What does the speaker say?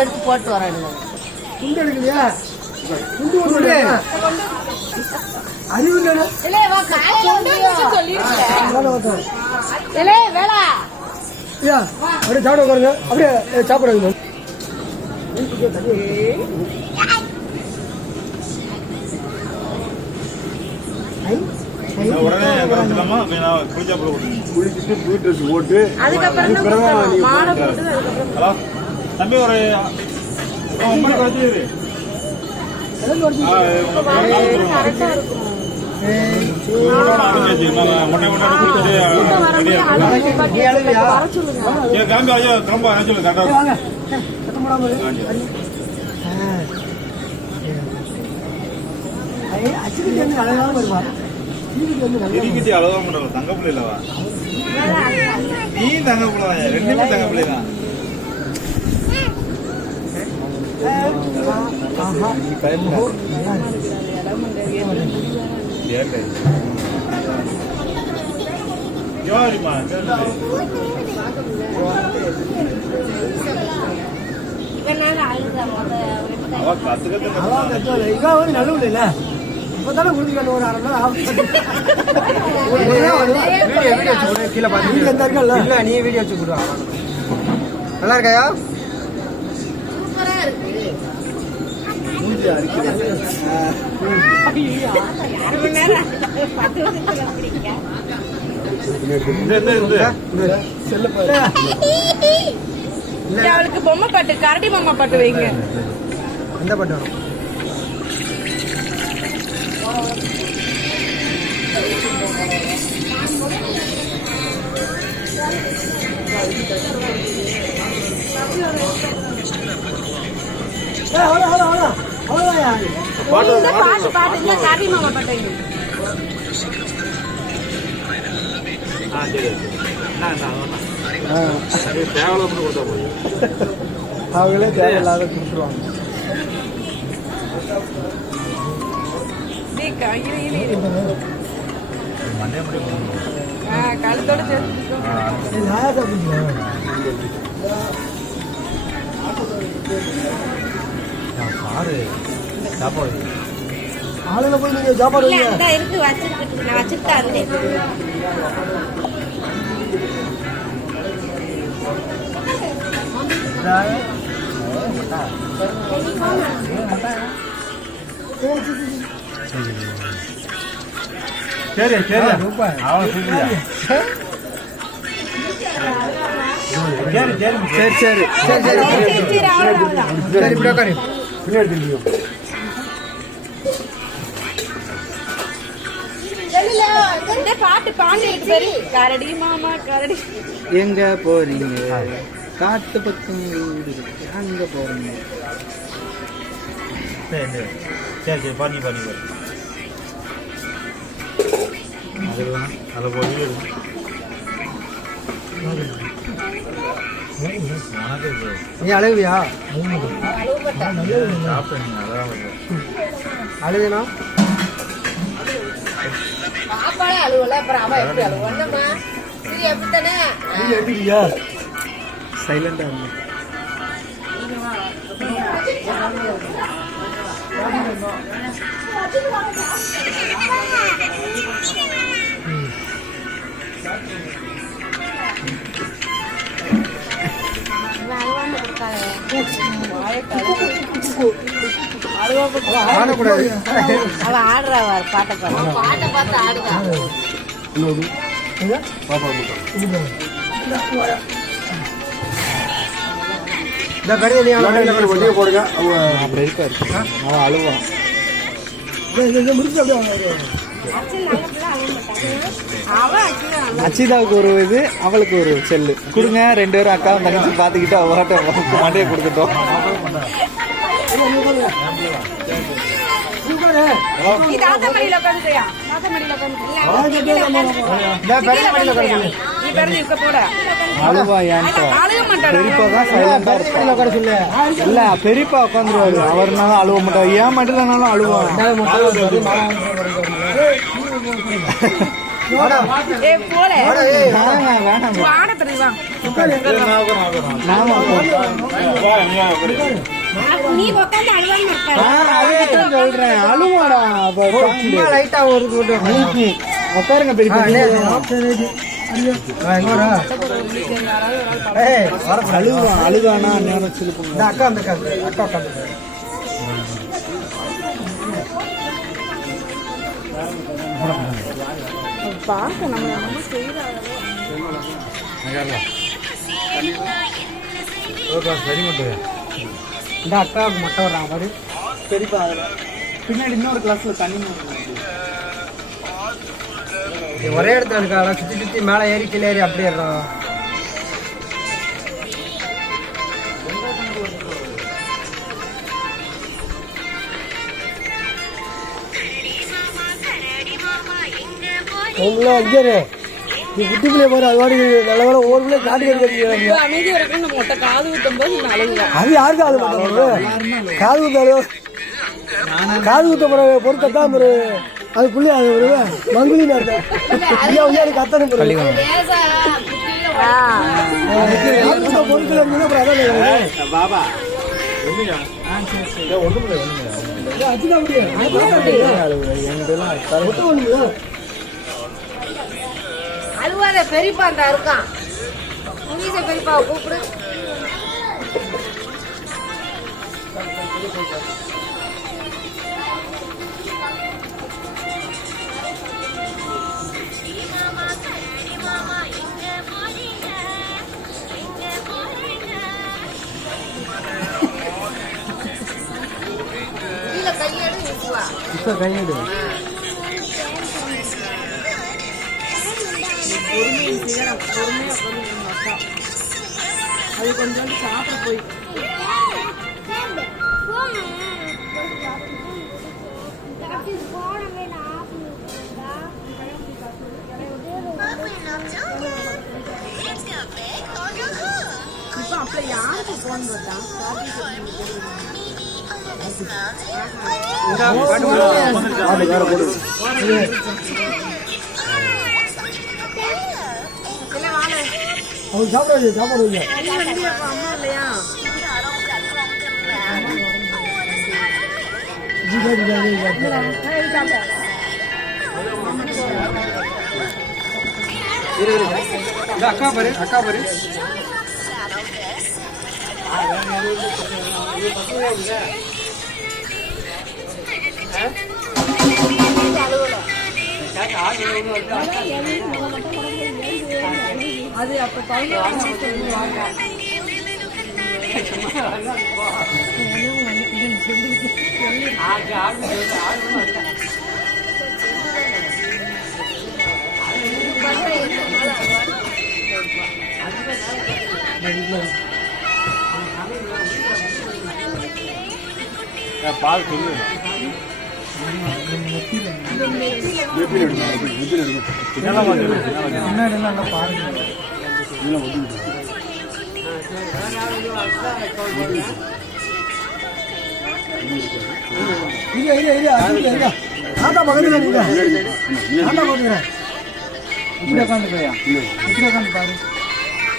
எடுத்து போட்டு வரேன். துண்டு எடுக்கலையா? துண்டு அறிவு வேலை அப்படியே சாப்பிட உட்காருங்க. அப்படியே சாப்பிடுங்க. குளிச்சுட்டு புது ட்ரெஸ் போட்டு தம்பி ஒரு அழகா பண்ற தங்க பிள்ளை இல்லவா? நீ தங்க பிள்ளை, ரெண்டுமே தங்க பிள்ளை தான். நடுவில் இல்ல இப்பதானே குடிக்க ஒரு அரை மணி கீழே பார்த்து நீ வீடியோ வச்சு கொடுவா. நல்லா இருக்காயா? அவளுக்கு பொம்மை பாட்டு, கரடி பொம்மை பாட்டு வைங்க. எந்த பாட்டு வரும்? கரடி மாமா பாட்டு வைங்க. அவங்களே தேவையில்லாத கொடுத்துருவாங்க. கழுத்தோட சாப்பாடு ஆளுல போய் நீங்க சாப்பாடு இருக்கு வச்சிருக்கேன். சரி சரி பாட்டு பாண்டியருக்கு கரடி மாமா கரடி எங்க போறீங்க? காட்டு பக்கம் அங்க போறீங்க. சரி சரி பண்ணி பண்ணி அதை போய் நீ அழுவியா? அழுவேனா? அழுவல அப்புறம் அவன் எப்படி அழுவா? எப்படியா சைலண்டா ஆடக்கூடாது. அவ ஆடுறா பாட்டை பாட்டை பார்த்து ஆடுதா. இந்த கடையை வெளியே போடுங்க. அப்படி இருக்காரு, அவன் அழுவான். அச்சிதாவுக்கு ஒரு இது, அவளுக்கு ஒரு செல்லு கொடுங்க. 2 பேரும் அக்காவும் தங்கச்சி பார்த்துக்கிட்டு அவட்ட மண்டையை கொடுக்கட்டும். அழுவா இல்ல, பெரியப்பா உட்காந்துருவாரு. அவர்னாலும் அழுவ மாட்டார். ஏன் மட்டும் அழுவான். போல வேணாம் வாட தெரியுமா நாம நீ உட்காந்து அழுவான்னு அதுக்கு சொல்றேன் அழுவாடா லைட்டா ஒரு உட்காருங்க பெரிய அழுவானா நேரம் சிலுப்பு அக்கா அந்த அக்கா உட்காந்து பார்க்க நம்ம செய்யறாங்க இந்த அக்காவுக்கு மட்டும் வர்றாங்க பாரு பெரியப்பா பின்னாடி இன்னொரு கிளாஸ்ல தண்ணி ஒரே இடத்துல இருக்கா சுத்தி சுத்தி மேலே ஏறி கீழே ஏறி அப்படியே ஏறான் நீ குட்டி பிள்ளை போற அதோட நல்ல வேலை ஒவ்வொரு பிள்ளை காட்டு கட்டி அமைதி வரைக்கும் நம்ம மொட்டை காது ஊத்தும் போது அழுகுதான் அது யாருக்கு அது காது ஊத்தாலும் காது ஊத்த போற பொருத்தான் அது புள்ளி அது ஒரு மங்குலி கத்தனை பாபா அழுவாத பெரியப்பா அந்த இருக்கான் பெரியப்பாவை கூப்பிடு கையெடு அது கொஞ்சம் சாப்பிட போய் இப்ப அப்படி யாருக்கு போன் போட்டான் சாப்பிடுங்க அம்மா இல்லையா அக்கா பாரு அது அப்ப சொல்லுவாங்க பால் சொல்லு பாரு